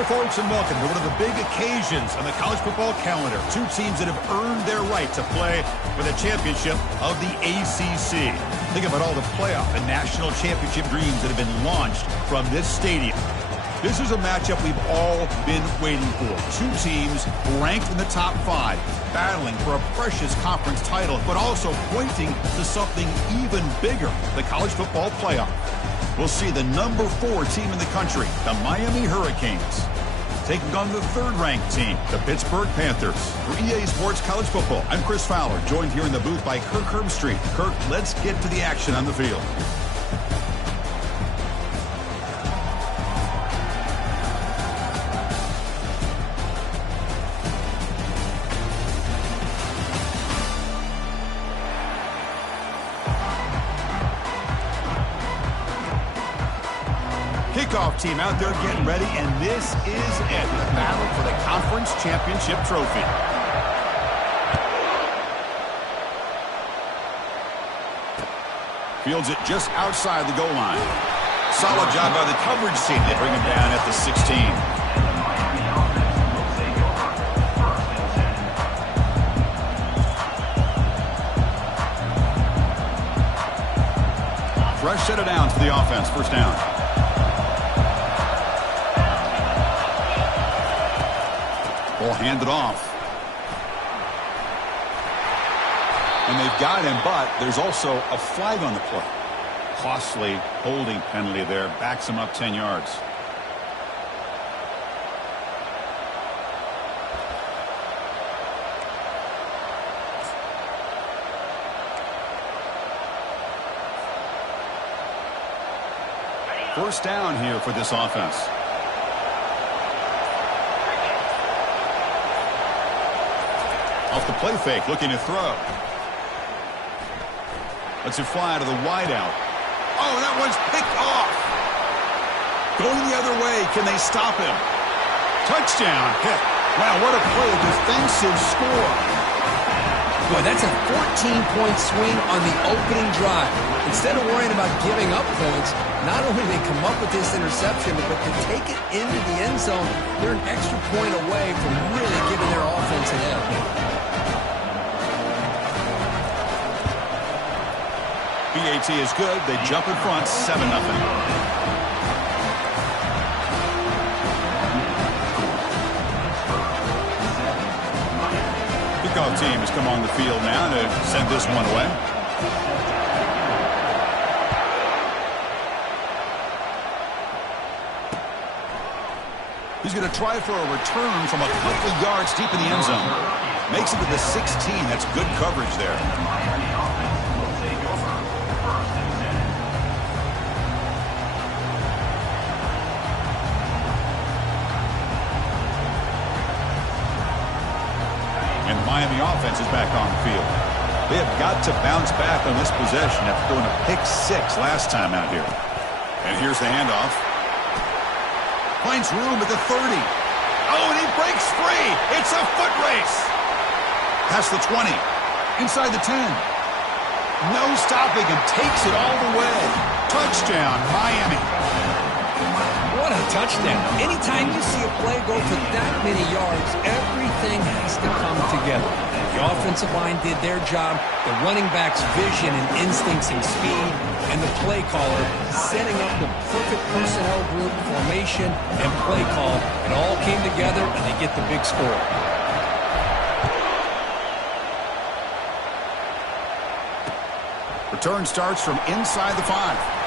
Hi, folks, and welcome to one of the big occasions on the college football calendar. Two teams that have earned their right to play for the championship of the ACC. Think about all the playoff and national championship dreams that have been launched from this stadium. This is a matchup we've all been waiting for. Two teams ranked in the top 5, battling for a precious conference title, but also pointing to something even bigger, the college football playoff. We'll see the number 4 team in the country, the Miami Hurricanes, taking on the 3rd-ranked team, the Pittsburgh Panthers. For EA Sports College Football, I'm Chris Fowler, joined here in the booth by Kirk Herbstreit. Kirk, let's get to the action on the field. Kickoff team out there getting ready, and this is it, the battle for the conference championship trophy. Fields it just outside the goal line. Solid job by the coverage team. They bring him down at the 16. Fresh set of downs for the offense. First down. Ball handed off. And they've got him, but there's also a flag on the play. Costly holding penalty there. Backs him up 10 yards. First down here for this offense. Off the play fake, looking to throw. Lets it fly to the wideout. Oh, that one's picked off. Going the other way, can they stop him? Touchdown. Wow, what a play, a defensive score. Boy, that's a 14-point swing on the opening drive. Instead of worrying about giving up points, not only did they come up with this interception, but to take it into the end zone, they're an extra point away from really giving their offense an edge. PAT is good. They jump in front, 7-0. Kickoff team has come on the field now to send this one away. He's going to try for a return from a couple yards deep in the end zone. Makes it to the 16. That's good coverage there. And the Miami offense is back on the field. They have got to bounce back on this possession after throwing a pick 6 last time out here. And here's the handoff. Finds room at the 30. Oh, and he breaks free. It's a foot race. Past the 20. Inside the 10. No stopping him. Takes it all the way. Touchdown, Miami. What a touchdown. Anytime you see a play go for that many yards, everything has to come together. The offensive line did their job, the running back's vision and instincts and speed, and the play caller setting up the perfect personnel group, formation, and play call. It all came together, and they get the big score. Return starts from inside the 5.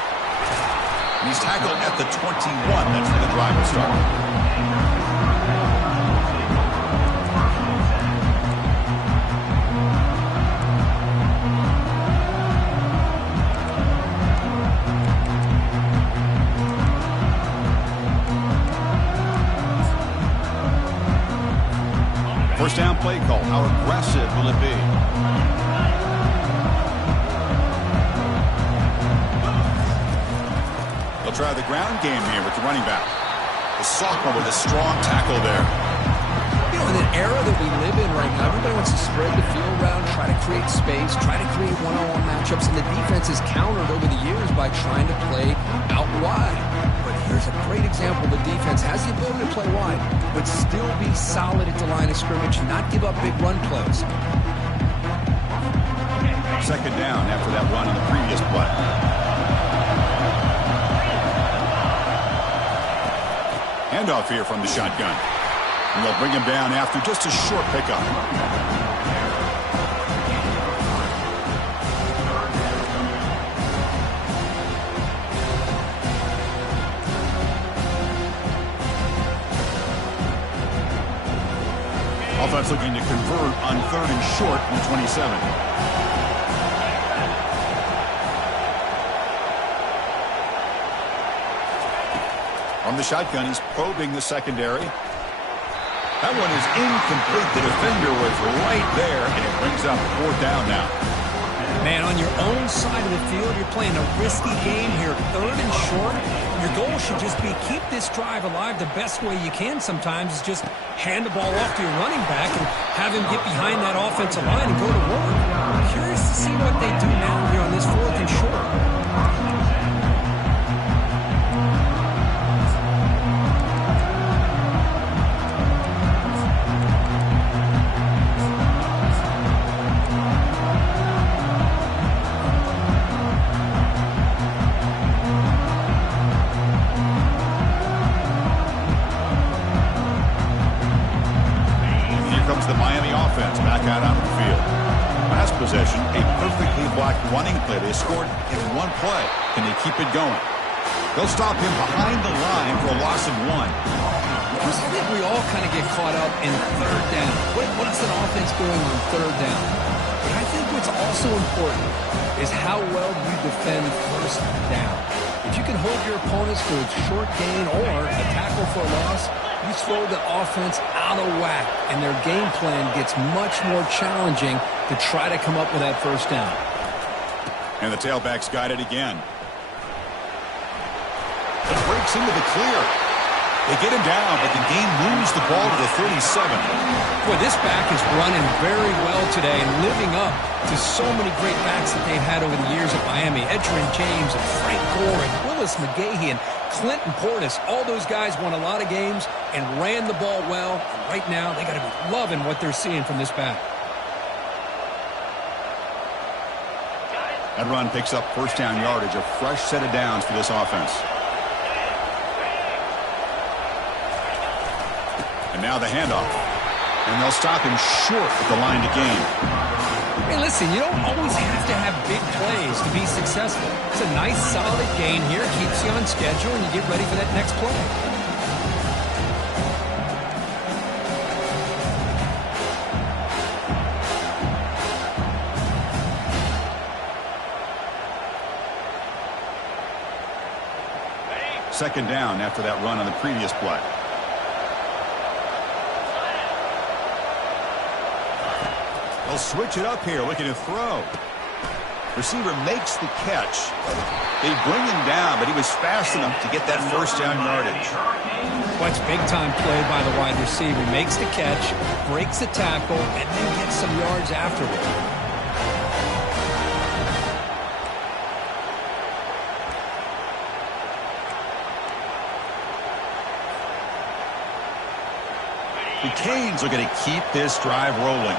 And he's tackled at the 21. That's where the drive will start. First down play call. How aggressive will it be? They'll try the ground game here with the running back. The sophomore with a strong tackle there. You know, in an era that we live in right now, everybody wants to spread the field around, try to create space, try to create one-on-one matchups, and the defense is countered over the years by trying to play out wide. But there's a great example. The defense has the ability to play wide, but still be solid at the line of scrimmage and not give up big run plays. Second down after that run on the previous play. Handoff here from the shotgun. And they'll bring him down after just a short pickup. Offense looking to convert on 3rd and short from the 27. From the shotgun, he's probing the secondary. That one is incomplete. The defender was right there, and it brings up 4th down now. Man, on your own side of the field, you're playing a risky game here. 3rd and short. Your goal should just be keep this drive alive the best way you can sometimes is just hand the ball off to your running back and have him get behind that offensive line and go to work. I'm curious to see what they do now here on this 4th and short. Possession, a perfectly blocked running play. They scored in one play. Can they keep it going? They'll stop him behind the line for a loss of 1. Chris, I think we all kind of get caught up in 3rd down. What is an offense doing on 3rd down? But I think what's also important is how well you defend 1st down. If you can hold your opponents to a short gain or a tackle for a loss, you throw the offense out of whack, and their game plan gets much more challenging to try to come up with that 1st down. And the tailback's got it again. It breaks into the clear. They get him down, but the game moves the ball to the 37. Boy, this back is running very well today and living up to so many great backs that they've had over the years at Miami. Edgerrin James and Frank Gore and Willis McGahee and Clinton Portis. All those guys won a lot of games and ran the ball well. And right now, they got to be loving what they're seeing from this back. That run picks up 1st down yardage, a fresh set of downs for this offense. And now the handoff. And they'll stop him short at the line to gain. Hey, listen, you don't always have to have big plays to be successful. It's a nice, solid gain here. Keeps you on schedule, and you get ready for that next play. Second down after that run on the previous play. They'll switch it up here, looking to throw. Receiver makes the catch. They bring him down, but he was fast enough to get that 1st down yardage. What's big-time play by the wide receiver. Makes the catch, breaks the tackle, and then gets some yards afterward. The Canes are going to keep this drive rolling.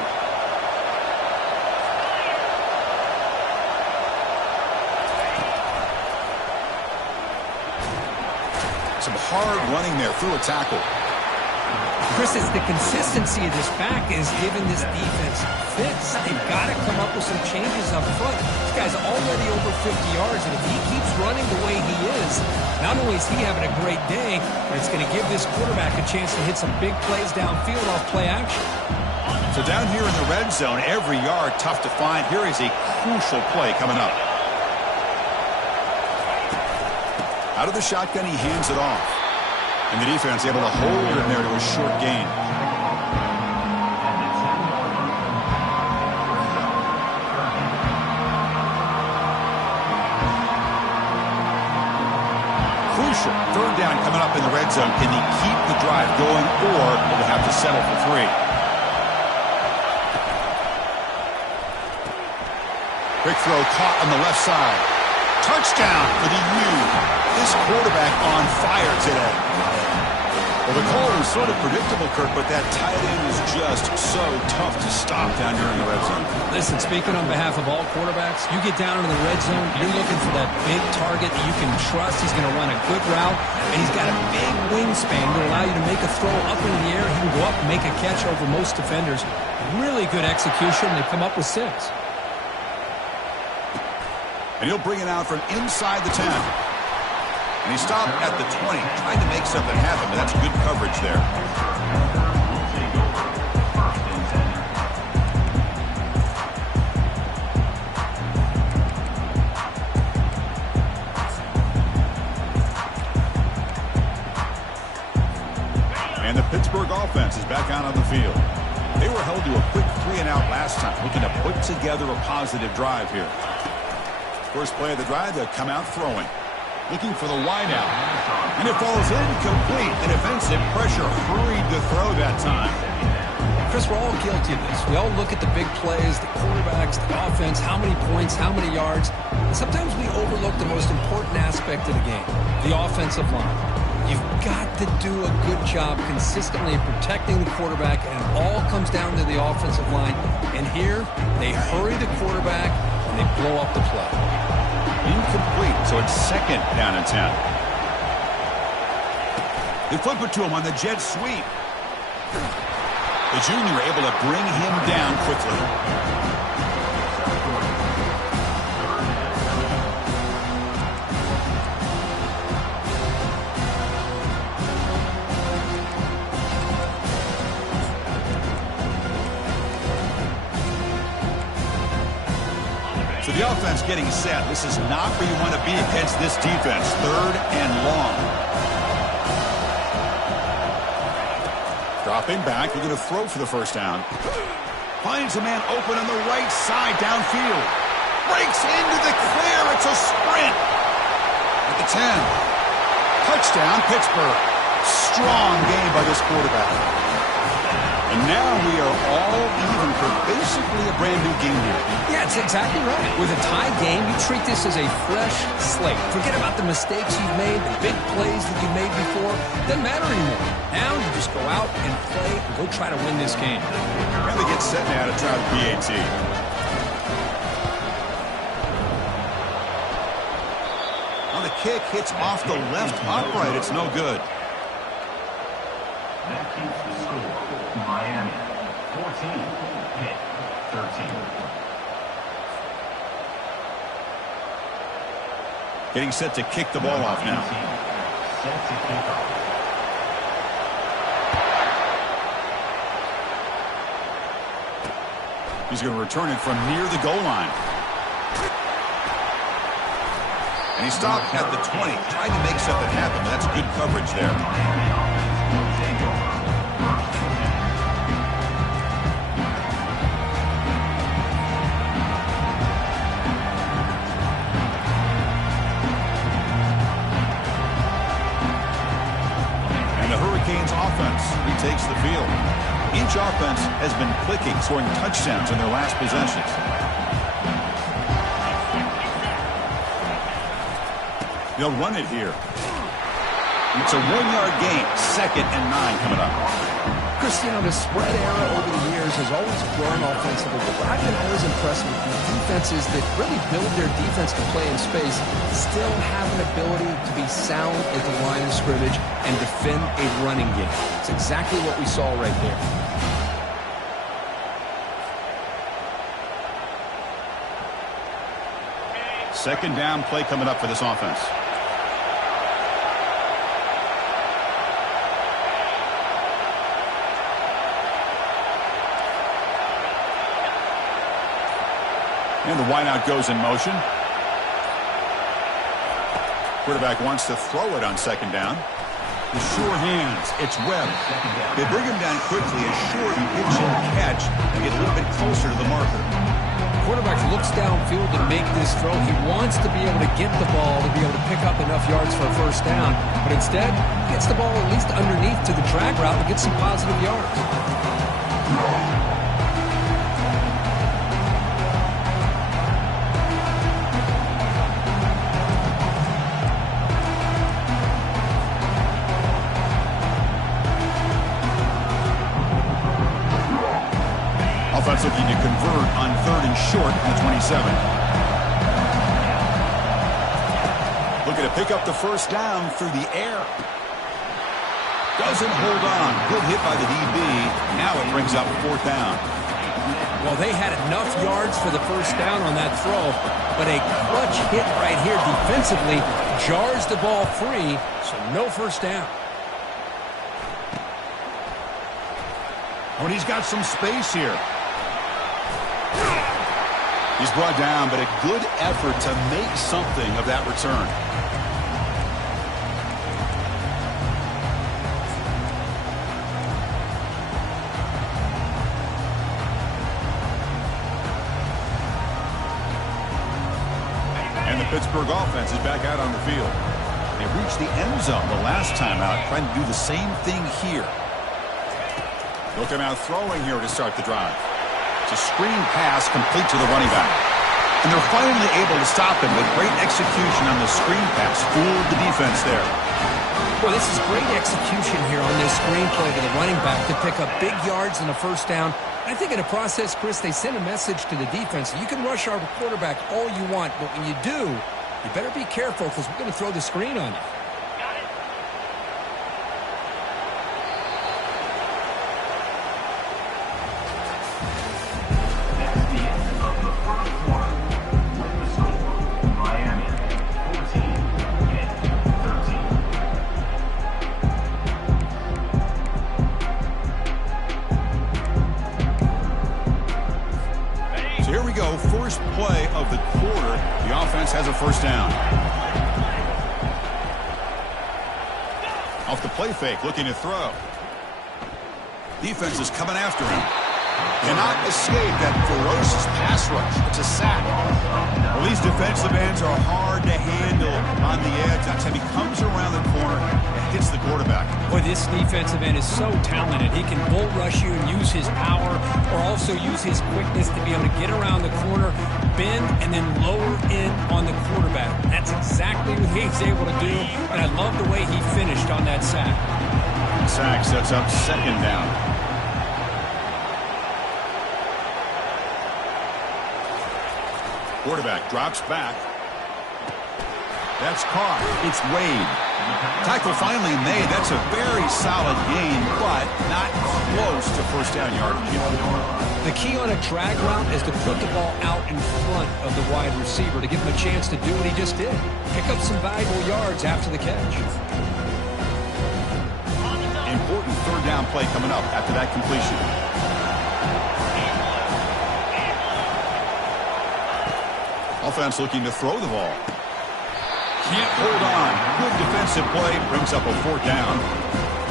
Some hard running there through a tackle. Chris, it's the consistency of this back is giving this defense fits. They've got to come up with some changes up front. This guy's already over 50 yards, and if he keeps running the way he is, not only is he having a great day, but it's going to give this quarterback a chance to hit some big plays downfield off play action. So down here in the red zone, every yard tough to find. Here is a crucial play coming up. Out of the shotgun, he hands it off. And the defense able to hold him there to a short gain. Crucial. 3rd down coming up in the red zone. Can he keep the drive going, or will they have to settle for 3? Quick throw caught on the left side. Touchdown for the U. this quarterback on fire today. Well, the call was sort of predictable, Kirk, but that tight end is just so tough to stop down here in the red zone. Listen, speaking on behalf of all quarterbacks, you get down into the red zone, you're looking for that big target that you can trust. He's going to run a good route, and he's got a big wingspan that will allow you to make a throw up into the air. He can go up and make a catch over most defenders. Really good execution. They come up with 6. And he'll bring it out from inside the 10. And he stopped at the 20, trying to make something happen, but that's good coverage there. And the Pittsburgh offense is back out on the field. They were held to a quick 3-and-out last time, looking to put together a positive drive here. First play of the drive, they'll come out throwing. Looking for the wideout. And it falls incomplete. The defensive pressure hurried the throw that time. Chris, we're all guilty of this. We all look at the big plays, the quarterbacks, the offense, how many points, how many yards. And sometimes we overlook the most important aspect of the game, the offensive line. You've got to do a good job consistently protecting the quarterback, and it all comes down to the offensive line. And here, they hurry the quarterback, and they blow up the play. Incomplete, so it's 2nd down and 10. They flip it to him on the jet sweep. The junior able to bring him down quickly. So the offense getting set. This is not where you want to be against this defense. 3rd and long. Dropping back. You're going to throw for the first down. Finds a man open on the right side downfield. Breaks into the clear. It's a sprint. At the 10. Touchdown, Pittsburgh. Strong game by this quarterback. And now we are all even for basically a brand new game here. Yeah, it's exactly right. With a tie game, you treat this as a fresh slate. Forget about the mistakes you've made, the big plays that you made before. Doesn't matter anymore. Now you just go out and play and go try to win this game. And they get set now to try the PAT. Well, the kick hits off the left upright. It's no good. That keeps the score. Miami 14, Pitt 13. Getting set to kick the ball off now. Set to kick off. He's going to return it from near the goal line. And he stopped at the 20, trying to make something happen. That's good coverage there. Offense retakes the field. Each offense has been clicking, scoring touchdowns in their last possessions. They'll run it here. It's a 1-yard gain. 2nd and 9 coming up. Cristiano, the spread era over the years has always grown offensively, but I've been always impressed with the defenses that really build their defense to play in space, still have an ability to be sound at the line of scrimmage and defend a running game. It's exactly what we saw right there. Second down play coming up for this offense. And the wideout goes in motion. Quarterback wants to throw it on 2nd down. The sure hands. It's Webb. They bring him down quickly. A short pitch and catch and get a little bit closer to the marker. Quarterback looks downfield to make this throw. He wants to be able to get the ball to be able to pick up enough yards for a first down. But instead, he gets the ball at least underneath to the drag route to get some positive yards. Offense looking to convert on 3rd and short from the 27. Looking to pick up the first down through the air. Doesn't hold on. Good hit by the DB. Now it brings up 4th down. Well, they had enough yards for the first down on that throw, but a clutch hit right here defensively jars the ball free, so no first down. When he's got some space here. He's brought down, but a good effort to make something of that return. And the Pittsburgh offense is back out on the field. They reached the end zone the last time out, trying to do the same thing here. Looking out throwing here to start the drive. It's a screen pass complete to the running back. And they're finally able to stop him with great execution on the screen pass. Fooled the defense there. Well, this is great execution here on this screen play to the running back to pick up big yards and a first down. I think in the process, Chris, they sent a message to the defense. You can rush our quarterback all you want, but when you do, you better be careful because we're going to throw the screen on you. First play of the quarter. The offense has a first down. Off the play fake, looking to throw. Defense is coming after him. Cannot escape that ferocious pass rush. It's a sack. Well, these defensive ends are hard to handle on the edge. That's how he comes around the corner and hits the quarterback. Boy, this defensive end is so talented. He can bull rush you and use his power, or also use his quickness to be able to get around the corner, bend, and then lower in on the quarterback. That's exactly what he's able to do, and I love the way he finished on that sack. Sack sets up 2nd down. Quarterback drops back. That's caught. It's Wade. Tackle finally made. That's a very solid gain, but not close to first down yardage. The key on a drag route is to put the ball out in front of the wide receiver to give him a chance to do what he just did. Pick up some valuable yards after the catch. Important 3rd down play coming up after that completion. Offense looking to throw the ball. Can't hold on. Good defensive play. Brings up a 4th down.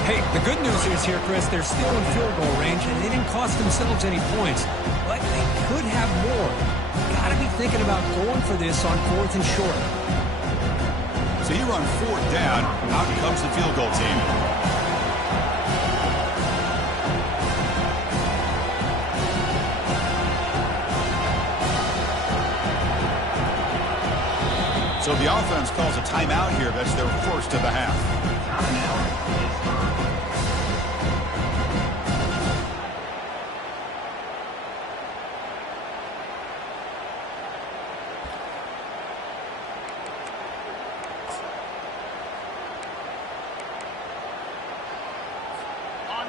Hey, the good news is here, Chris, they're still in field goal range, and they didn't cost themselves any points. But they could have more. Got to be thinking about going for this on 4th and short. So you run 4th down. Out comes the field goal team. So the offense calls a timeout here. That's their first of the half.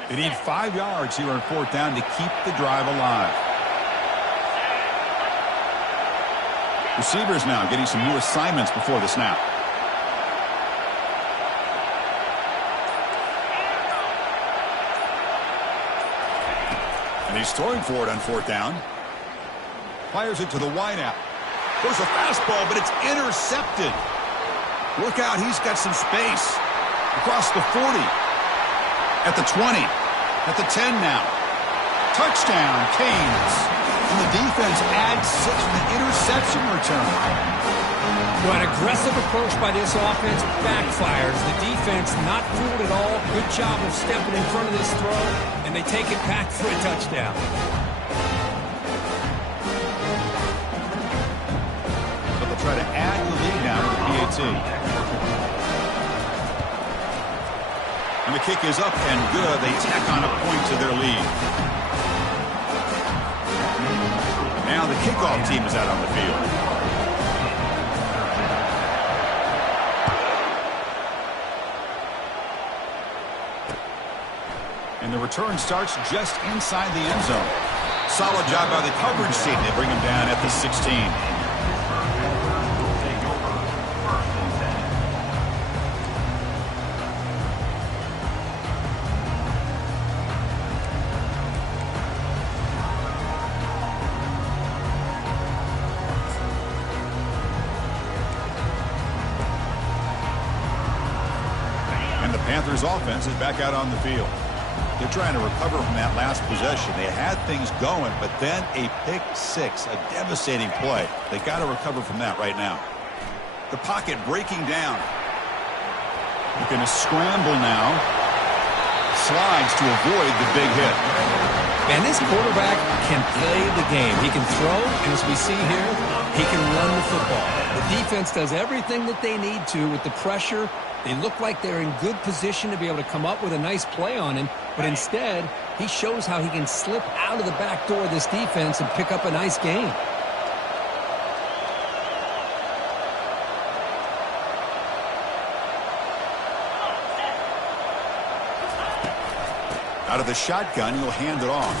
They need 5 yards here on 4th down to keep the drive alive. Receivers now getting some new assignments before the snap. And he's throwing for it on 4th down. Fires it to the wideout. There's a fastball, but it's intercepted. Look out, he's got some space. Across the 40. At the 20. At the 10 now. Touchdown, Canes. And the defense adds 6 for the interception return. Well, an aggressive approach by this offense backfires. The defense not fooled at all. Good job of stepping in front of this throw, and they take it back for a touchdown. But they'll try to add the lead now to the PAT. And the kick is up and good. They tack on a point to their lead. Now the kickoff team is out on the field. And the return starts just inside the end zone. Solid job by the coverage team. They bring him down at the 16. And the Panthers offense is back out on the field. They're trying to recover from that last possession. They had things going, but then a pick six, a devastating play. They got to recover from that right now. The pocket breaking down. Looking to scramble now. Slides to avoid the big hit. And this quarterback can play the game. He can throw, and as we see here, he can run the football. The defense does everything that they need to with the pressure. They look like they're in good position to be able to come up with a nice play on him, but instead, he shows how he can slip out of the back door of this defense and pick up a nice gain. Out of the shotgun, he'll hand it off.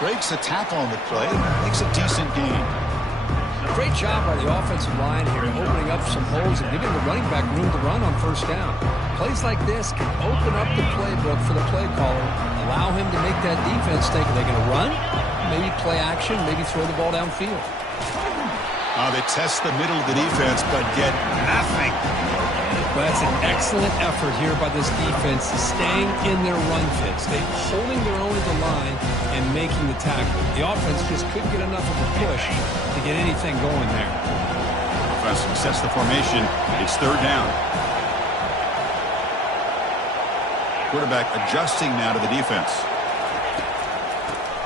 Breaks a tackle on the play, makes a decent gain. Great job by the offensive line here, opening up some holes and giving the running back room to run on first down. Plays like this can open up the playbook for the play caller, allow him to make that defense think, are they going to run? Maybe play action, maybe throw the ball downfield. They test the middle of the defense, but get nothing. But that's an excellent effort here by this defense, staying in their run fits. They're holding their own at the line and making the tackle. The offense just couldn't get enough of a push to get anything going there. Offense sets the formation. It's third down. Quarterback adjusting now to the defense.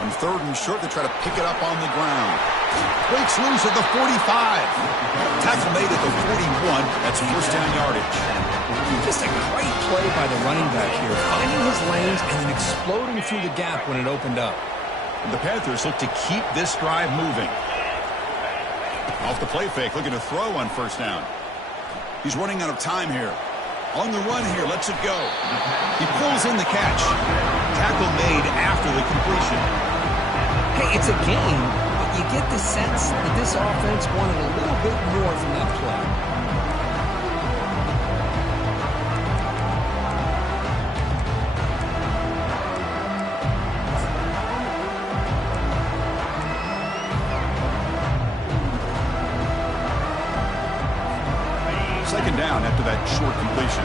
On third and short, they try to pick it up on the ground. Breaks loose at the 45. Tackle made at the 41. That's first down yardage. Just a great play by the running back here, finding his lanes and then exploding through the gap when it opened up. And the Panthers look to keep this drive moving. Off the play fake, looking to throw on first down. He's running out of time here. On the run here, lets it go. He pulls in the catch. Tackle made after the completion. Hey, it's a game, but you get the sense that this offense wanted a little bit more from that play. Second down after that short completion.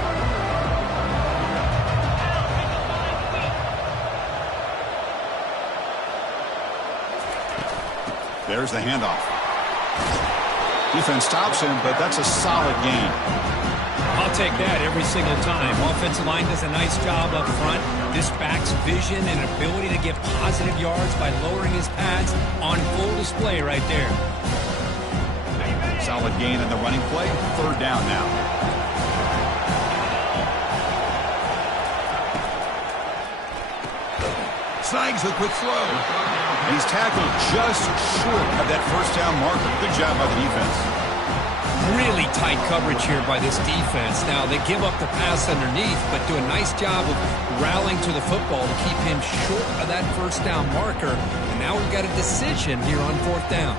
There's the handoff. Defense stops him, but that's a solid gain. I'll take that every single time. Offensive line does a nice job up front. This back's vision and ability to get positive yards by lowering his pads on full display right there. Solid gain in the running play. Third down now. Snags the quick throw. And he's tackled just short of that first down marker. Good job by the defense. Really tight coverage here by this defense. Now, they give up the pass underneath, but do a nice job of rallying to the football to keep him short of that first down marker. And now we've got a decision here on fourth down.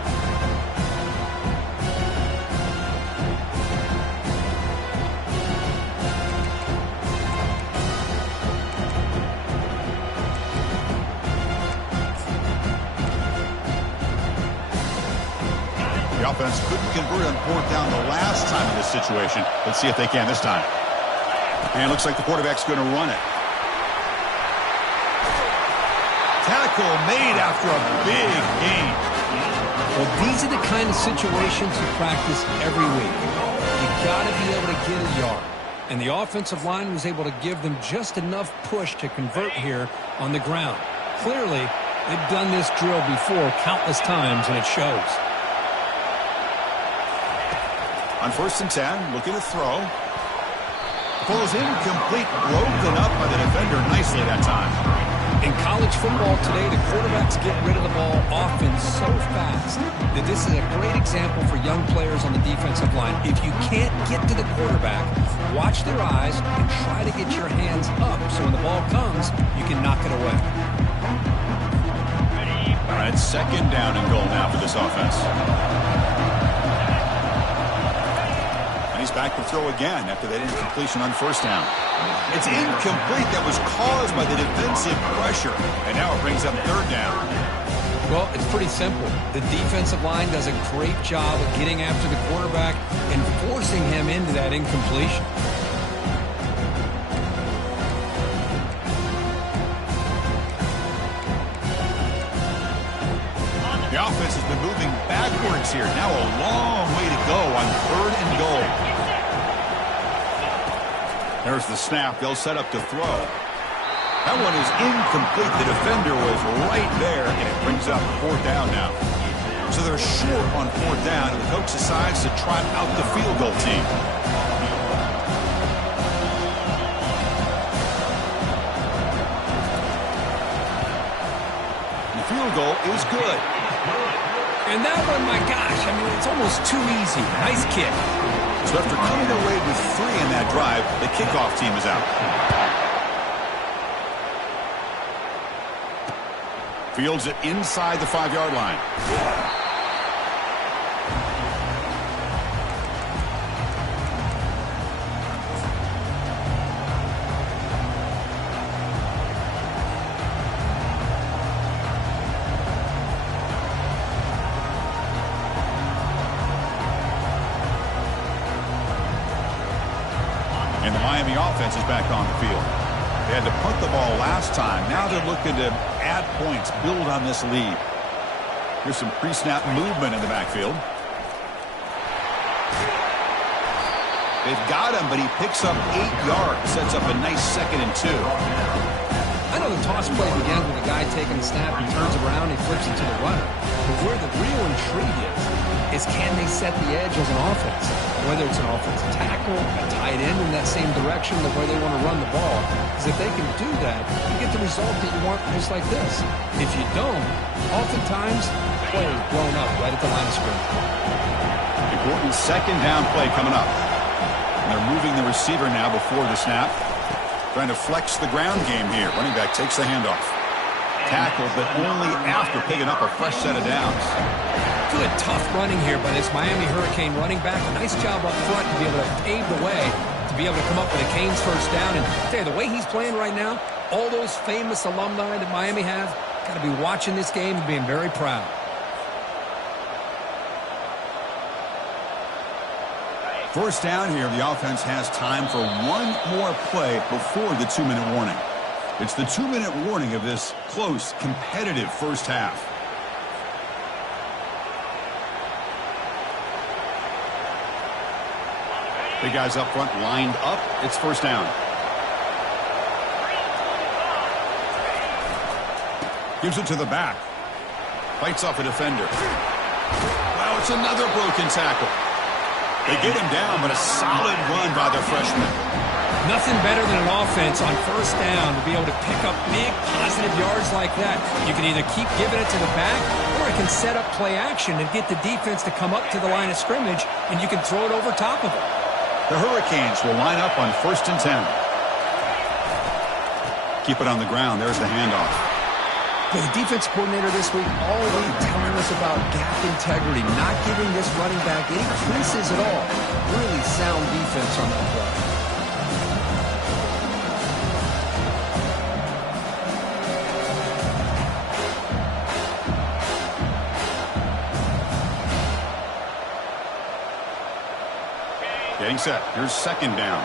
The offense couldn't convert on fourth down the last time in this situation. Let's see if they can this time. And it looks like the quarterback's going to run it. Tackle made after a big gain. Well, these are the kind of situations you practice every week. You got to be able to get a yard. And the offensive line was able to give them just enough push to convert here on the ground. Clearly, they've done this drill before countless times, and it shows. On first and 10, looking to throw. Pulls incomplete, broken up by the defender nicely that time. In college football today, the quarterbacks get rid of the ball often so fast that this is a great example for young players on the defensive line. If you can't get to the quarterback, watch their eyes and try to get your hands up so when the ball comes, you can knock it away. All right, second down and goal now for this offense. And he's back to throw again after that incompletion on first down. It's incomplete. That was caused by the defensive pressure. And now it brings up third down. Well, it's pretty simple. The defensive line does a great job of getting after the quarterback and forcing him into that incompletion. The offense has been moving backwards here. Now a long way to go on third and goal. There's the snap. They'll set up to throw. That one is incomplete. The defender was right there, and it brings up fourth down now. So they're short on fourth down, and the coach decides to trot out the field goal team. The field goal is good. And that one, my gosh, I mean, it's almost too easy. Nice kick. So after coming away with 3 in that drive, the kickoff team is out. Fields it inside the 5-yard line. And the Miami offense is back on the field. They had to punt the ball last time. Now they're looking to add points, build on this lead. Here's some pre-snap movement in the backfield. They've got him, but he picks up 8 yards. Sets up a nice 2nd and 2. I know the toss play begins with a guy taking the snap and turns around and flips it to the runner. But where the real intrigue is can they set the edge as an offense? Whether it's an offensive tackle, a tight end in that same direction of where they want to run the ball. Because if they can do that, you get the result that you want just like this. If you don't, oftentimes, play is blown up right at the line of scrimmage. Important second down play coming up. And they're moving the receiver now before the snap. Trying to flex the ground game here. Running back takes the handoff. Tackled, but only after picking up a fresh set of downs. Good tough running here by this Miami Hurricane running back. A nice job up front to be able to pave the way to be able to come up with a Canes first down. And I tell you, the way he's playing right now, all those famous alumni that Miami have, got to be watching this game and being very proud. First down here, the offense has time for one more play before the 2-minute warning. It's the 2-minute warning of this close, competitive first half. Big guys up front lined up. It's first down. Gives it to the back. Fights off a defender. Wow, it's another broken tackle. They get him down, but a solid run by the freshman. Nothing better than an offense on first down to be able to pick up big positive yards like that. You can either keep giving it to the back, or it can set up play action and get the defense to come up to the line of scrimmage, and you can throw it over top of it. The Hurricanes will line up on 1st and 10. Keep it on the ground. There's the handoff. The defense coordinator this week already telling us about gap integrity, not giving this running back any creases at all. Really sound defense on that play. Getting set. Here's second down.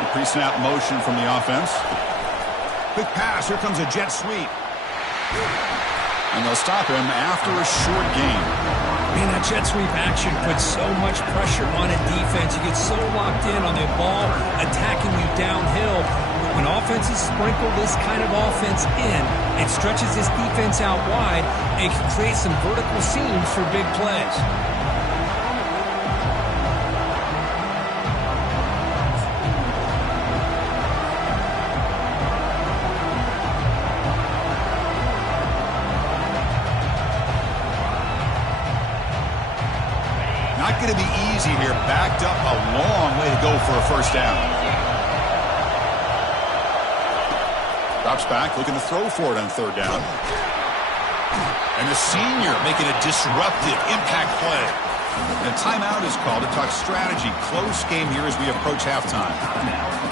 The pre-snap motion from the offense. Quick pass. Here comes a jet sweep. And they'll stop him after a short gain. Man, that jet sweep action puts so much pressure on a defense. You get so locked in on the ball attacking you downhill. When offenses sprinkle this kind of offense in, it stretches this defense out wide and can create some vertical seams for big plays. backed up a long way to go for a first down. Drops back, looking to throw for it on third down. And the senior making a disruptive impact play. And a timeout is called to talk strategy. Close game here as we approach halftime.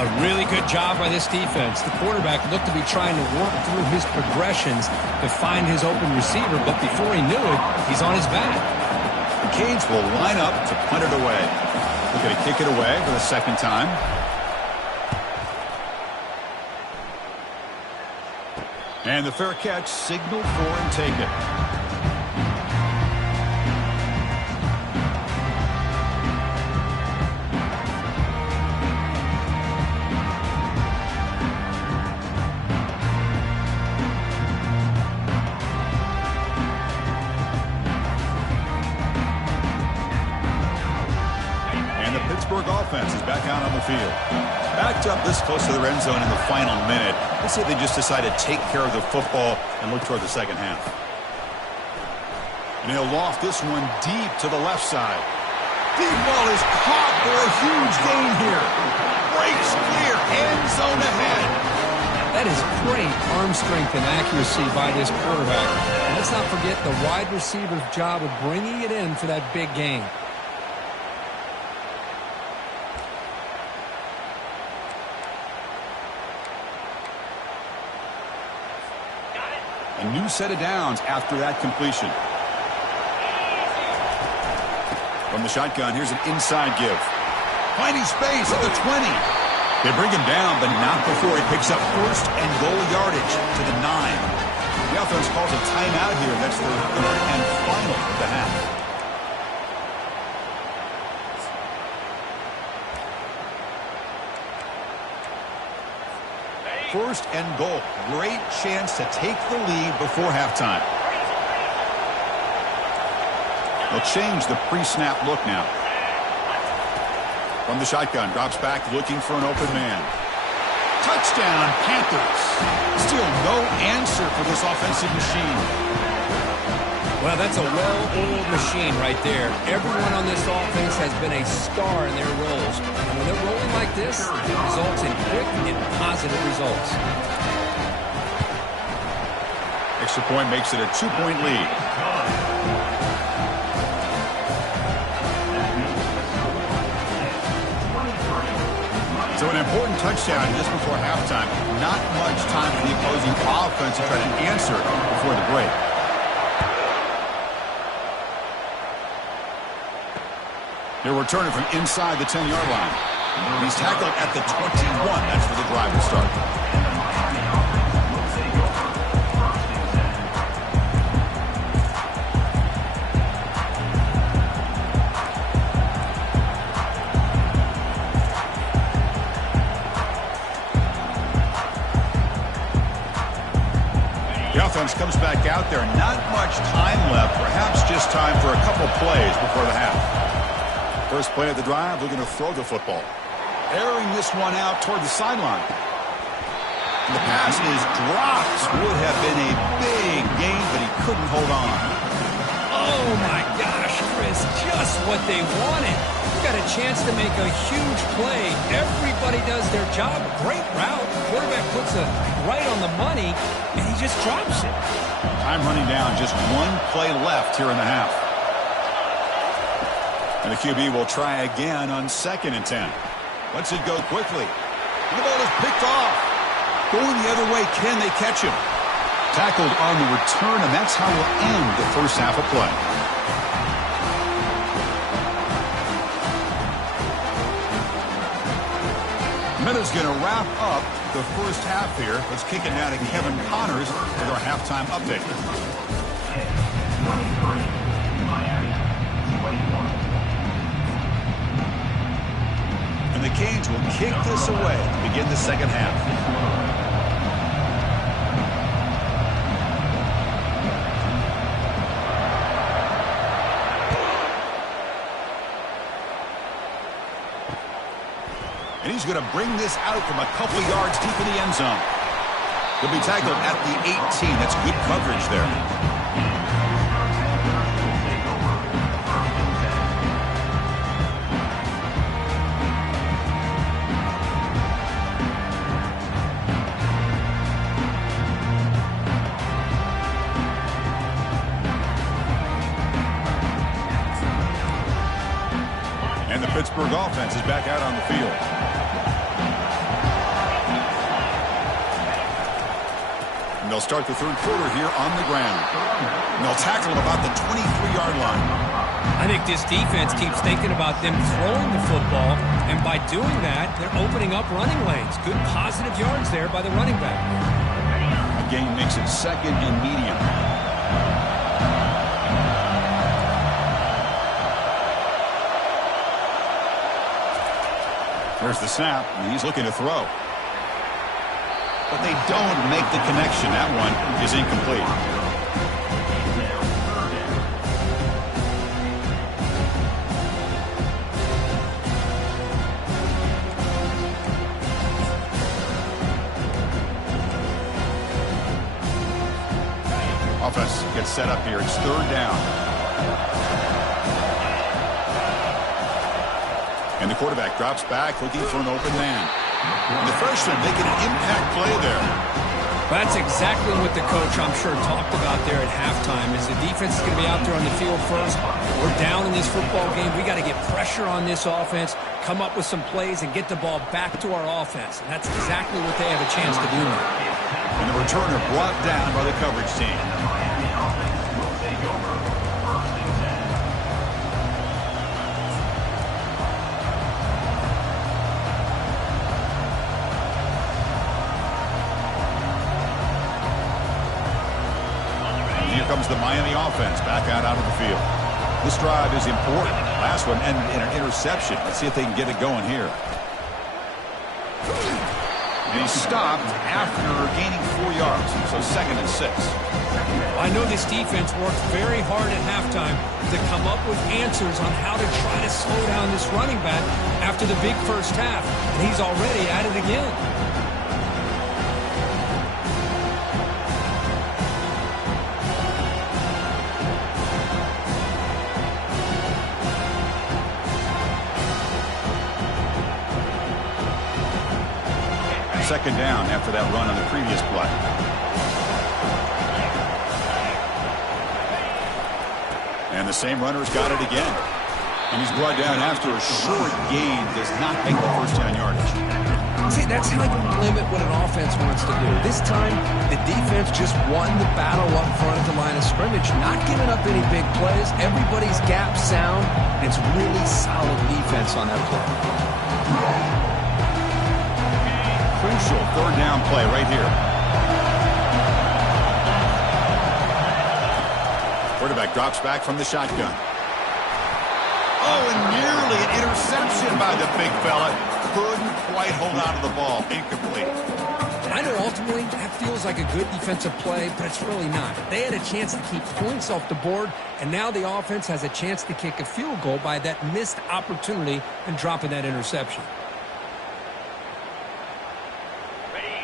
A really good job by this defense. The quarterback looked to be trying to work through his progressions to find his open receiver, but before he knew it, he's on his back. The Canes will line up to punt it away. They're going to kick it away for the second time. And the fair catch signaled for and taken. Offense is back out on the field. Backed up this close to the end zone in the final minute. Let's say they just decide to take care of the football and look toward the second half. And he'll loft this one deep to the left side. Deep ball is caught for a huge gain here. Breaks clear, end zone ahead. That is great arm strength and accuracy by this quarterback. And let's not forget the wide receiver's job of bringing it in for that big gain. A new set of downs after that completion. From the shotgun, here's an inside give. Finding space at the 20. They bring him down, but not before he picks up first and goal yardage to the 9. The offense calls a timeout here. That's their third and final of the half. First and goal. Great chance to take the lead before halftime. They'll change the pre-snap look now. From the shotgun, drops back looking for an open man. Touchdown, Panthers. Still no answer for this offensive machine. Well, that's a well-oiled machine right there. Everyone on this offense has been a star in their roles. And when they're rolling like this, it results in quick and positive results. Extra point makes it a 2-point lead. So an important touchdown just before halftime. Not much time for the opposing offense to try to answer before the break. They're returning from inside the 10-yard line. He's tackled at the 21. That's where the drive will start. The offense comes back out there. Not much time left. Perhaps just time for a couple plays before the half. First play of the drive, looking to throw the football. Airing this one out toward the sideline. And the pass is dropped. Would have been a big gain, but he couldn't hold on. Oh, my gosh, Chris, just what they wanted. You got a chance to make a huge play. Everybody does their job. Great route. Quarterback puts it right on the money, and he just drops it. Time running down. Just one play left here in the half. And the QB will try again on 2nd and 10. Lets it go quickly. And the ball is picked off. Going the other way, can they catch him? Tackled on the return, and that's how we'll end the first half of play. Minute's going to wrap up the first half here. Let's kick it now to Kevin Connors with our halftime update. And the Canes will kick this away to begin the second half. And he's going to bring this out from a couple of yards deep in the end zone. He'll be tackled at the 18. That's good coverage there. offense is back out on the field. And they'll start the third quarter here on the ground. And they'll tackle him about the 23-yard line. I think this defense keeps thinking about them throwing the football, and by doing that, they're opening up running lanes. Good positive yards there by the running back. The game makes it second and medium. There's the snap, and he's looking to throw. But they don't make the connection. That one is incomplete. Offense gets set up here. It's third down. And the quarterback drops back looking for an open man. And the freshman making an impact play there. That's exactly what the coach, I'm sure, talked about there at halftime, is the defense is going to be out there on the field first. We're down in this football game. We got to get pressure on this offense, come up with some plays, and get the ball back to our offense. And that's exactly what they have a chance to do now. And the returner brought down by the coverage team. Comes the Miami offense back out onto the field. This drive is important. Last one ended in an interception. Let's see if they can get it going here. And he stopped after gaining 4 yards, so 2nd and 6. I know this defense worked very hard at halftime to come up with answers on how to try to slow down this running back after the big first half, and he's already at it again. Second down after that run on the previous play. And the same runner's got it again. And he's brought down after a short gain. Does not make the first down yardage. See, that's how you limit what an offense wants to do. This time, the defense just won the battle up front at the line of scrimmage, not giving up any big plays. Everybody's gap sound, and it's really solid defense on that play. Crucial third down play right here. Quarterback drops back from the shotgun. Oh, and nearly an interception by the big fella. Couldn't quite hold on to the ball. Incomplete. I know ultimately that feels like a good defensive play, but it's really not. They had a chance to keep points off the board, and now the offense has a chance to kick a field goal by that missed opportunity and dropping that interception.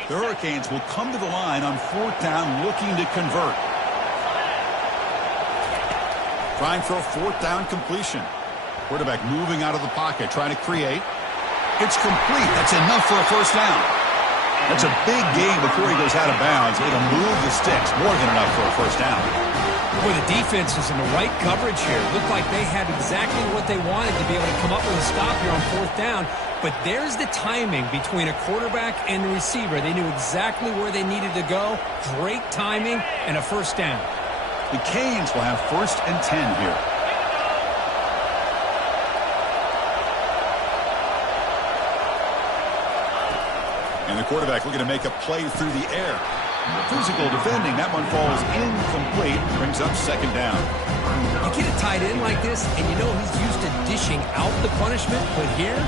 The Hurricanes will come to the line on 4th down looking to convert. Trying for a 4th down completion. Quarterback moving out of the pocket, trying to create. It's complete. That's enough for a first down. That's a big gain before he goes out of bounds. It'll move the sticks. More than enough for a first down. Boy, the defense is in the right coverage here. Looked like they had exactly what they wanted to be able to come up with a stop here on 4th down. But there's the timing between a quarterback and the receiver. They knew exactly where they needed to go. Great timing and a first down. The Canes will have 1st and 10 here. And the quarterback looking to make a play through the air. Physical defending. That one falls incomplete. Brings up 2nd down. You get a tight end like this, and you know he's used to dishing out the punishment. But here,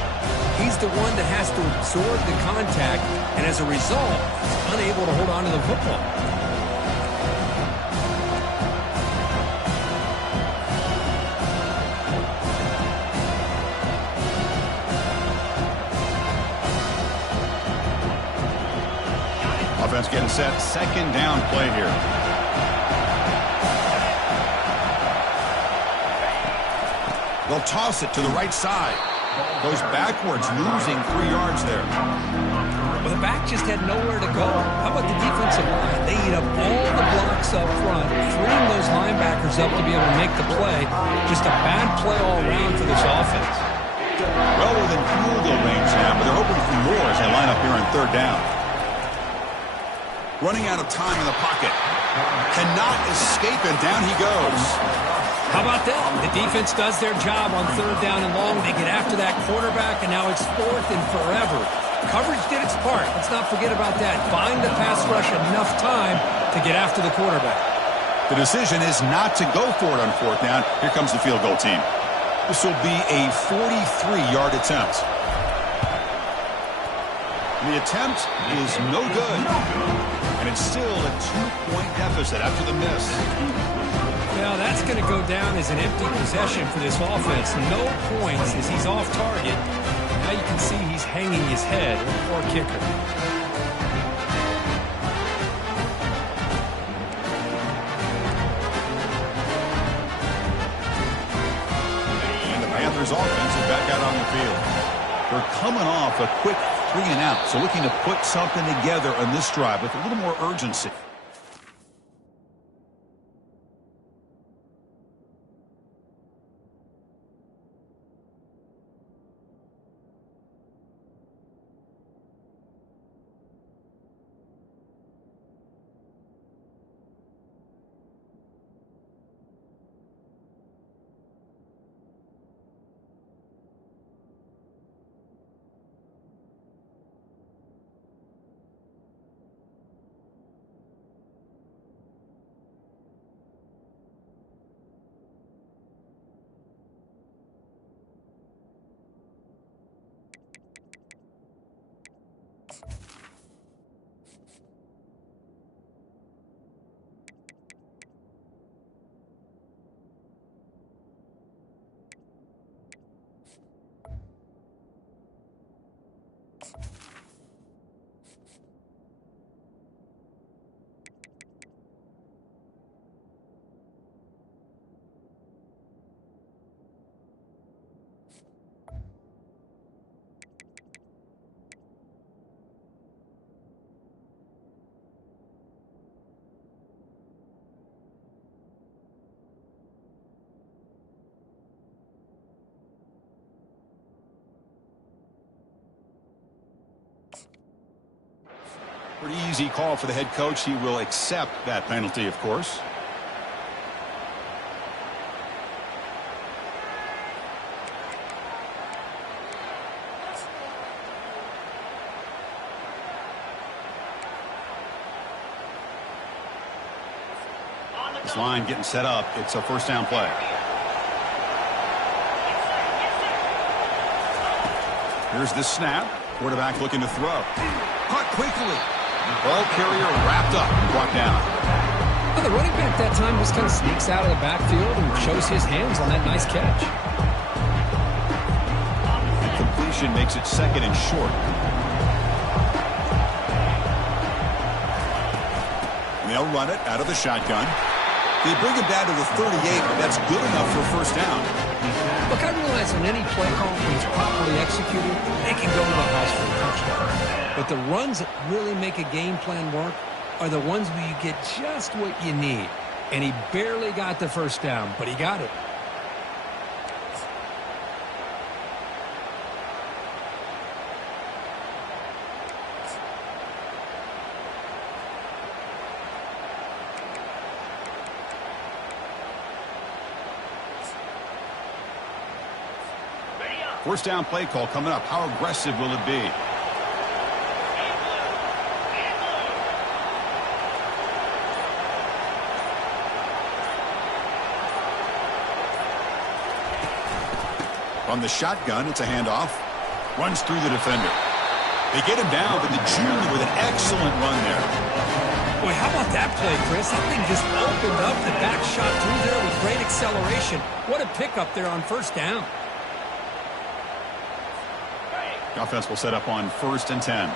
he's the one that has to absorb the contact, and as a result, he's unable to hold on to the football. Offense getting set. 2nd down play here. They'll toss it to the right side. Goes backwards, losing 3 yards there. Well, the back just had nowhere to go. How about the defensive line? They eat up all the blocks up front, freeing those linebackers up to be able to make the play. Just a bad play all around for this offense. Well within field goal range now, but they're hoping for more as they line up here on third down. Running out of time in the pocket. Cannot escape, and down he goes. How about that? The defense does their job on third down and long. They get after that quarterback, and now it's fourth and forever. Coverage did its part. Let's not forget about that. Buying the pass rush enough time to get after the quarterback. The decision is not to go for it on fourth down. Here comes the field goal team. This will be a 43-yard attempt. The attempt is no good. And it's still a 2-point deficit after the miss. Well, that's going to go down as an empty possession for this offense. No points as he's off target. Now you can see he's hanging his head. Poor kicker. And the Panthers offense is back out on the field. They're coming off a quick 3-and-out, so looking to put something together on this drive with a little more urgency. Pretty easy call for the head coach. He will accept that penalty, of course. This line getting set up. It's a first down play. Here's the snap. Quarterback looking to throw. Caught quickly. Ball carrier wrapped up and brought down. Well, the running back that time just kind of sneaks out of the backfield and shows his hands on that nice catch. And completion makes it second and short. They'll run it out of the shotgun. They bring him down to the 38, but that's good enough for a first down. Look, I realize on any play call, when it's properly executed, they can go to the house for a touchdown. But the runs that really make a game plan work are the ones where you get just what you need. And he barely got the first down, but he got it. First down play call coming up. How aggressive will it be? On the shotgun, it's a handoff. Runs through the defender. They get him down, but the junior with an excellent run there. Boy, how about that play, Chris? That thing just opened up. The back shot through there with great acceleration. What a pickup there on first down. The offense will set up on 1st and 10.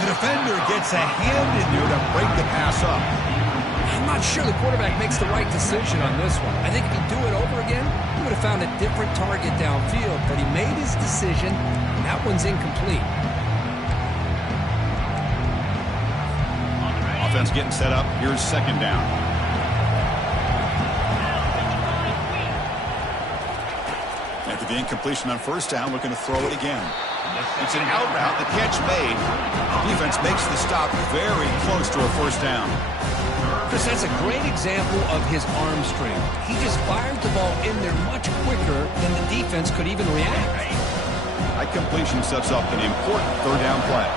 The defender gets a hand in there to break the pass up. I'm not sure the quarterback makes the right decision on this one. I think if he'd do it over again, he would have found a different target downfield, but he made his decision, and that one's incomplete. Offense getting set up. Here's second down. After the incompletion on first down, looking to throw it again. It's an out route, the catch made. Defense makes the stop very close to a first down. Chris, that's a great example of his arm strength. He just fired the ball in there much quicker than the defense could even react. That completion sets up an important third down play.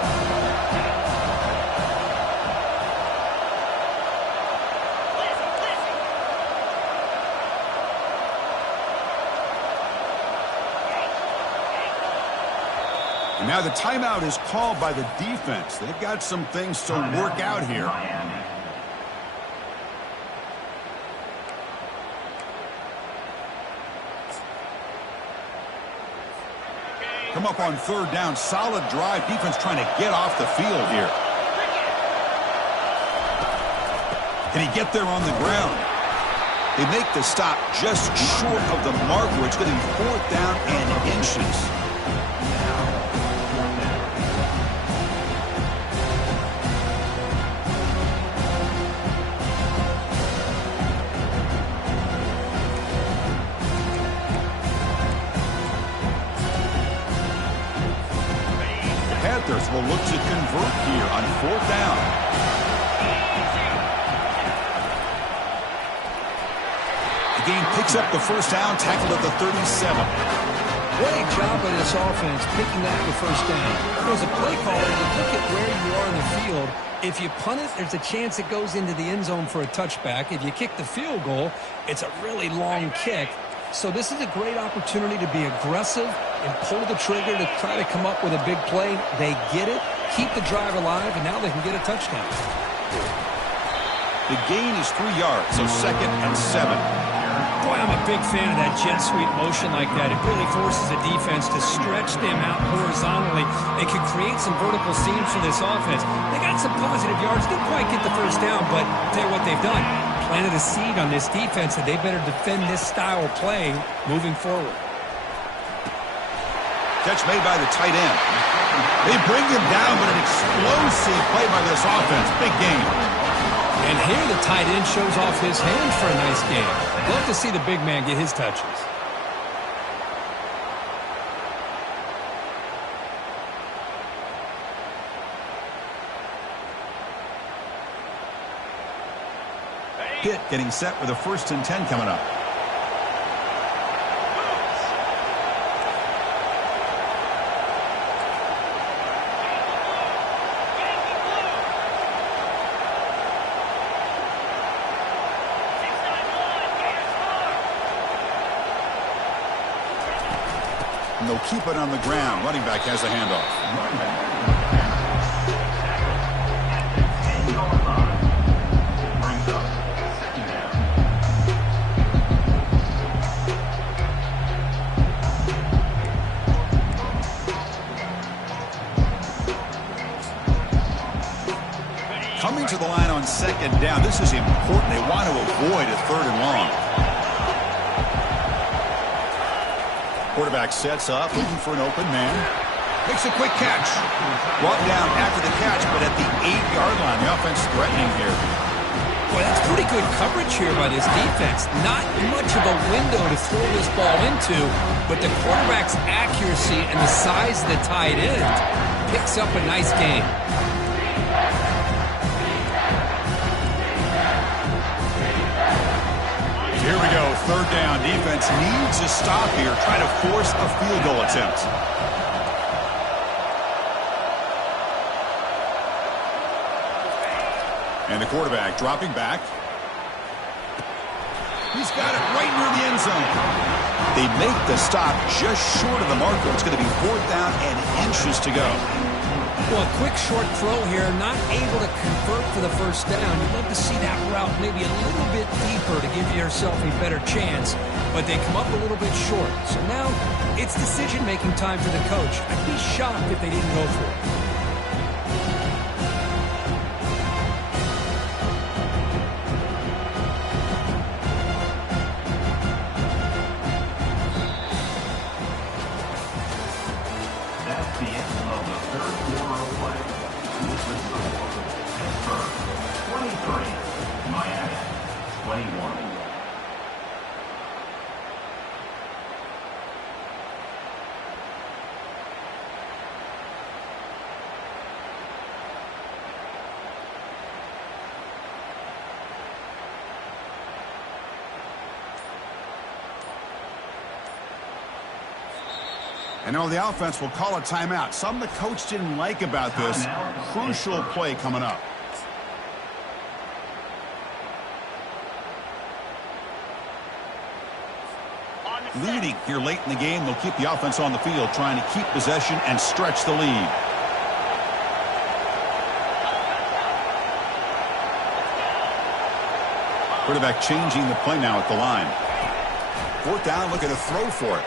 And now the timeout is called by the defense. They've got some things to work out here. Come up on third down. Solid drive. Defense trying to get off the field here. Can he get there on the ground? They make the stop just short of the mark, where it's going to be fourth down and inches. Panthers will look to convert here on fourth down. The game picks up the first down, tackled at the 37. Great job by this offense picking up the first down. As a play caller, you look at where you are in the field. If you punt it, there's a chance it goes into the end zone for a touchback. If you kick the field goal, it's a really long kick. So this is a great opportunity to be aggressive and pull the trigger to try to come up with a big play. They get it, keep the drive alive, and now they can get a touchdown. The gain is 3 yards, so 2nd and 7. Boy, I'm a big fan of that jet sweep motion like that. It really forces the defense to stretch them out horizontally. It can create some vertical seams for this offense. They got some positive yards. Didn't quite get the first down, but I'll tell you what they've done. Planted a seed on this defense that they better defend this style of play moving forward. Catch made by the tight end. They bring him down, but an explosive play by this offense. Big game. And here the tight end shows off his hands for a nice game. Love to see the big man get his touches. Pitt getting set with a 1st and 10 coming up. And they'll keep it on the ground. Running back has a handoff. Coming to the line on 2nd down. This is important. They want to avoid a 3rd and long. Quarterback sets up, looking for an open man. Makes a quick catch. Brought down after the catch, but at the 8-yard line. The offense threatening here. Boy, that's pretty good coverage here by this defense. Not much of a window to throw this ball into, but the quarterback's accuracy and the size of the tight end picks up a nice game. Here we go, 3rd down. Defense needs a stop here, trying to force a field goal attempt. And the quarterback dropping back. He's got it right near the end zone. They make the stop just short of the marker. It's going to be 4th down and inches to go. Well, a quick short throw here, not able to convert for the first down. You'd love to see that route maybe a little bit deeper to give yourself a better chance, but they come up a little bit short. So now it's decision-making time for the coach. I'd be shocked if they didn't go for it. And now the offense will call a timeout. Something the coach didn't like about this. Crucial play coming up. Leading here late in the game, they'll keep the offense on the field, trying to keep possession and stretch the lead. Quarterback changing the play now at the line. Fourth down, looking to throw for it.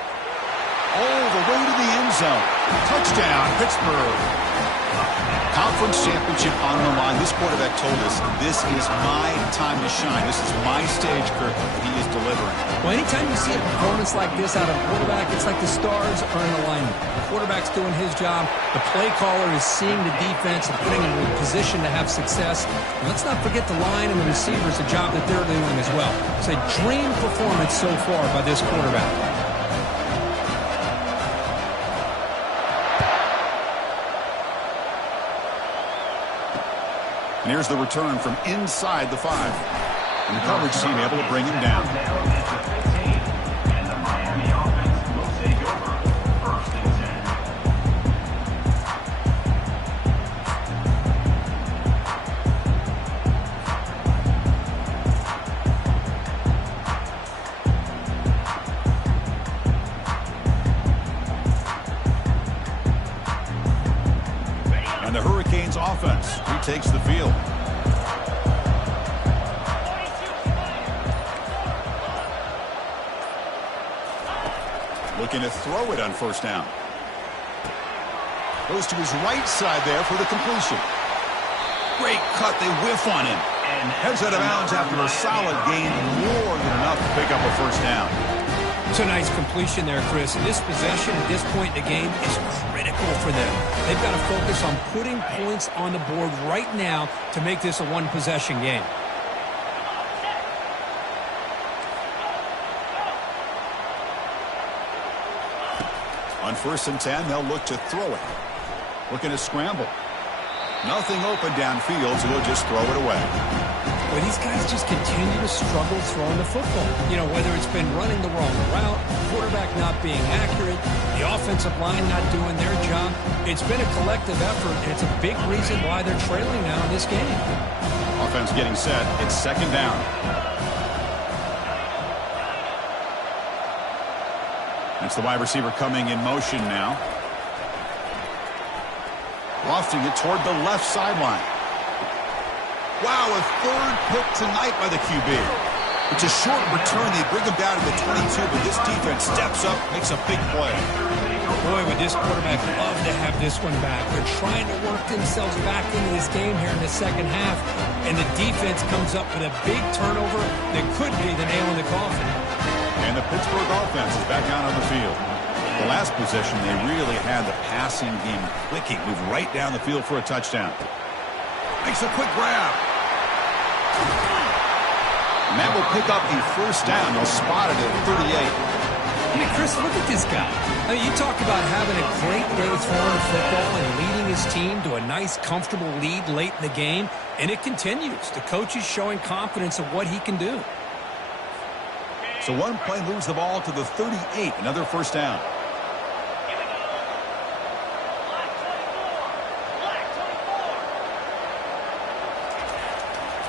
All the way to the end zone. Touchdown, Pittsburgh. Conference championship on the line. This quarterback told us, this is my time to shine. This is my stage, Kirk. He is delivering. Well, anytime you see a performance like this out of a quarterback, it's like the stars are in alignment. The quarterback's doing his job. The play caller is seeing the defense and putting him in a position to have success. And let's not forget the line and the receivers, the job that they're doing as well. It's a dream performance so far by this quarterback. And here's the return from inside the 5. And the coverage team able to bring him down. And the Miami offense will take over. 1st and 10. And the Hurricanes offense retakes the field. Looking to throw it on 1st down. Goes to his right side there for the completion. Great cut. They whiff on him. And heads out of bounds after a solid gain. More than enough to pick up a 1st down. It's a nice completion there, Chris. This possession at this point in the game is critical for them. They've got to focus on putting points on the board right now to make this a one-possession game. On 1st and 10, they'll look to throw it. Looking to scramble. Nothing open downfield, so they'll just throw it away. Well, these guys just continue to struggle throwing the football. You know, whether it's been running the wrong route, quarterback not being accurate, the offensive line not doing their job. It's been a collective effort, and it's a big reason why they're trailing now in this game. Offense getting set. It's 2nd down. It's the wide receiver coming in motion now. Lofting it toward the left sideline. Wow, a 3rd pick tonight by the QB. It's a short return. They bring him down to the 22, but this defense steps up, makes a big play. Boy, would this quarterback love to have this one back. They're trying to work themselves back into this game here in the 2nd half, and the defense comes up with a big turnover that could be the nail in the coffin. And the Pittsburgh offense is back out on the field. The last possession, they really had the passing game clicking. Move right down the field for a touchdown. Makes a quick grab. And that will pick up the 1st down. They'll spot it at 38. I mean, Chris, look at this guy. I mean, you talk about having a great day throwing the football and leading his team to a nice, comfortable lead late in the game, and it continues. The coach is showing confidence of what he can do. So one play moves the ball to the 38. Another 1st down.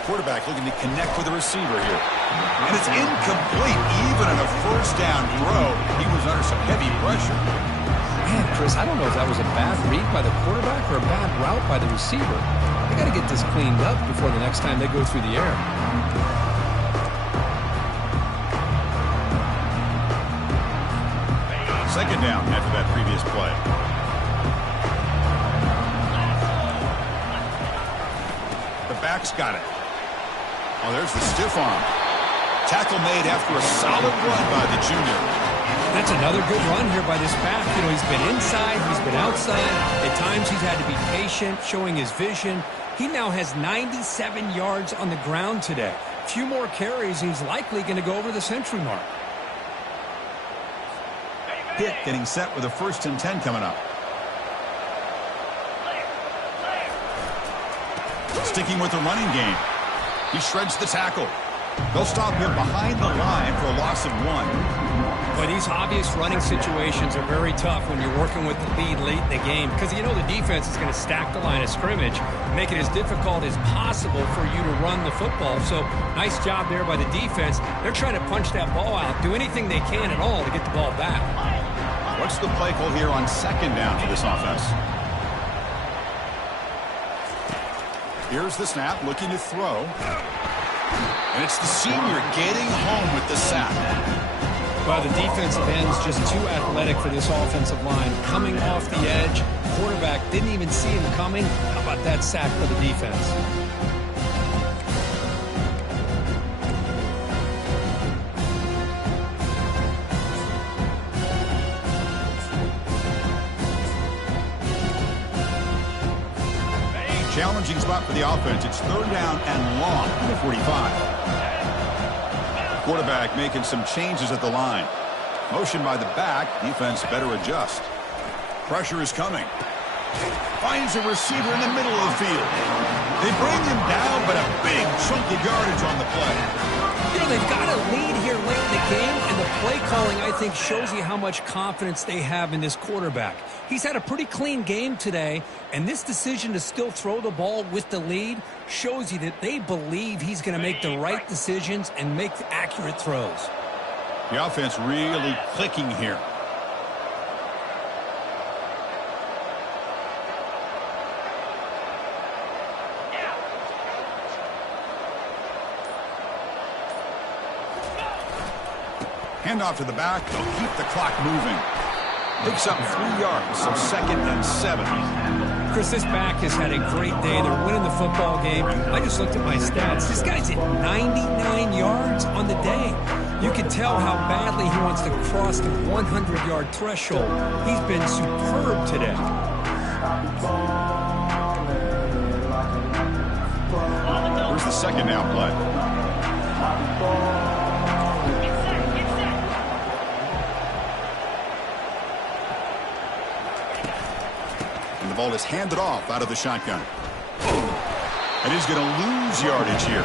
Quarterback looking to connect with the receiver here. And it's incomplete. Even on a 1st down throw, he was under some heavy pressure. Man, Chris, I don't know if that was a bad read by the quarterback or a bad route by the receiver. They got to get this cleaned up before the next time they go through the air. 2nd down after that previous play. The back's got it. Oh, there's the stiff arm. Tackle made after a solid run by the junior. That's another good run here by this back. You know, he's been inside, he's been outside. At times he's had to be patient, showing his vision. He now has 97 yards on the ground today. A few more carries, and he's likely going to go over the century mark. Pitt getting set with a 1st and 10 coming up. Sticking with the running game. He shreds the tackle. They'll stop him behind the line for a loss of 1. Well, these obvious running situations are very tough when you're working with the lead late in the game because you know the defense is going to stack the line of scrimmage, make it as difficult as possible for you to run the football. So nice job there by the defense. They're trying to punch that ball out, do anything they can at all to get the ball back. What's the play call here on second down for this offense? Here's the snap, looking to throw. And it's the senior getting home with the sack. Well, the defensive end's just too athletic for this offensive line. Coming off the edge, quarterback didn't even see him coming. How about that sack for the defense? Challenging spot for the offense. It's third down and long from the 45. Quarterback making some changes at the line. Motion by the back. Defense better adjust. Pressure is coming. Finds a receiver in the middle of the field. They bring him down, but a big chunk of yardage on the play. You know, they've got a lead here late in the game, and the play calling, I think, shows you how much confidence they have in this quarterback. He's had a pretty clean game today, and this decision to still throw the ball with the lead shows you that they believe he's going to make the right decisions and make the accurate throws. The offense really clicking here. Handoff to the back. They'll keep the clock moving. Picks up 3 yards, so 2nd and 7. Chris, this back has had a great day. They're winning the football game. I just looked at my stats. This guy's at 99 yards on the day. You can tell how badly he wants to cross the 100-yard threshold. He's been superb today. Here's the second down play. And the ball is handed off out of the shotgun. And he's going to lose yardage here.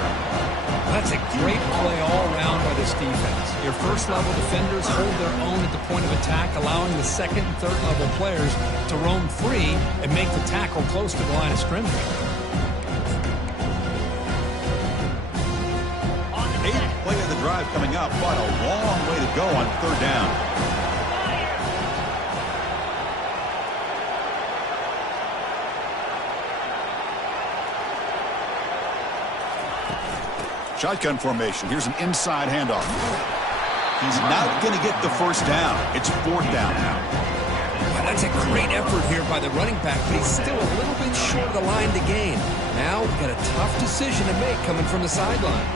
That's a great play all around by this defense. Your first-level defenders hold their own at the point of attack, allowing the second and third-level players to roam free and make the tackle close to the line of scrimmage. 8th play of the drive coming up, but a long way to go on third down. Shotgun formation. Here's an inside handoff. He's not going to get the first down. It's 4th down now. Well, that's a great effort here by the running back, but he's still a little bit short of the line to gain. Now we've got a tough decision to make coming from the sideline.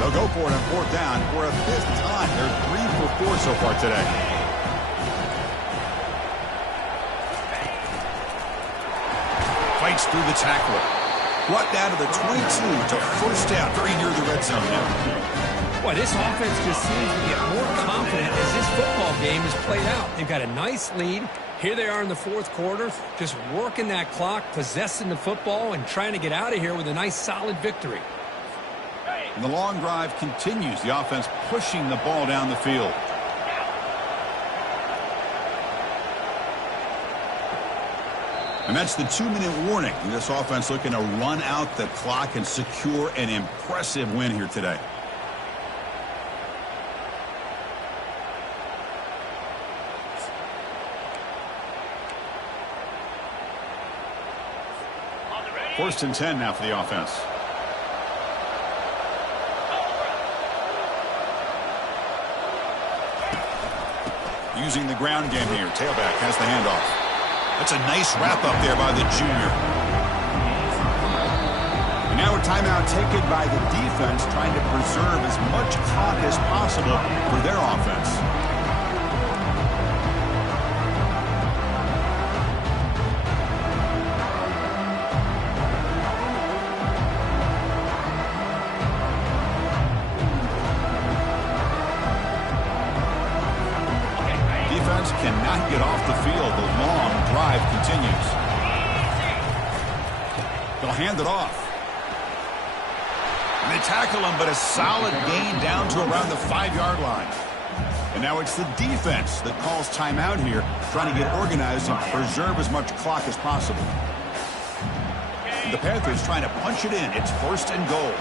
They'll go for it on 4th down for a 5th time. They're 3 for 4 so far today. Fights through the tackler. Brought down to the 22 to first down. Very near the red zone now. Boy, this offense just seems to get more confident as this football game is played out. They've got a nice lead. Here they are in the 4th quarter, just working that clock, possessing the football, and trying to get out of here with a nice, solid victory. And the long drive continues. The offense pushing the ball down the field. And that's the 2-minute warning. And this offense looking to run out the clock and secure an impressive win here today. First and 10 now for the offense. Using the ground game here. Tailback has the handoff. That's a nice wrap-up there by the junior. And now a timeout taken by the defense, trying to preserve as much clock as possible for their offense. Cannot get off the field. The long drive continues. They'll hand it off. And they tackle him, but a solid gain down to around the 5-yard line. And now it's the defense that calls timeout here, trying to get organized and preserve as much clock as possible. And the Panthers trying to punch it in. It's 1st and goal.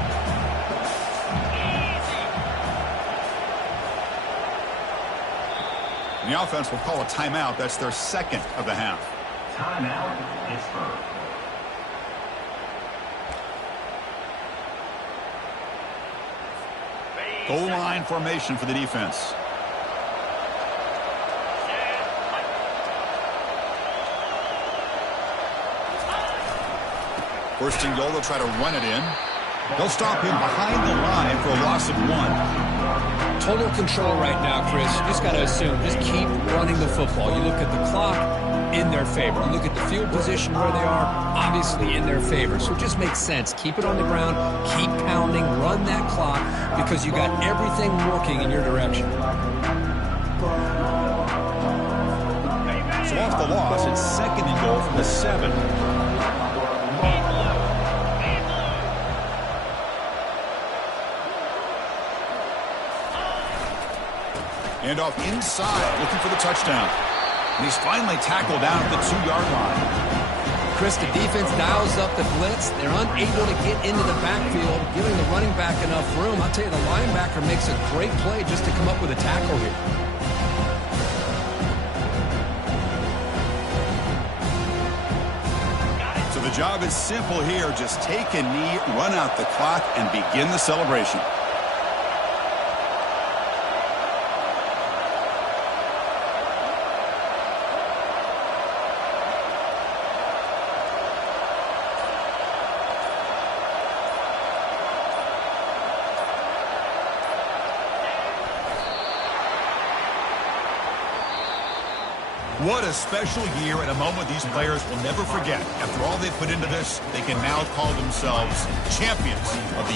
And the offense will call a timeout. That's their 2nd of the half. Timeout, Pittsburgh. Goal line formation for the defense. First and goal, they'll try to run it in. They'll stop him behind the line for a loss of 1. Total control right now, Chris. You just got to assume, just keep running the football. You look at the clock, in their favor. You look at the field position where they are, obviously in their favor. So it just makes sense. Keep it on the ground, keep pounding, run that clock, because you got everything working in your direction. So off the loss, it's 2nd and goal from the 7. And off inside, looking for the touchdown. And he's finally tackled down at the 2-yard line. Chris, the defense dials up the blitz. They're unable to get into the backfield, giving the running back enough room. I'll tell you, the linebacker makes a great play just to come up with a tackle here. So the job is simple here. Just take a knee, run out the clock, and begin the celebration. What a special year and a moment these players will never forget. After all they put into this, they can now call themselves champions of the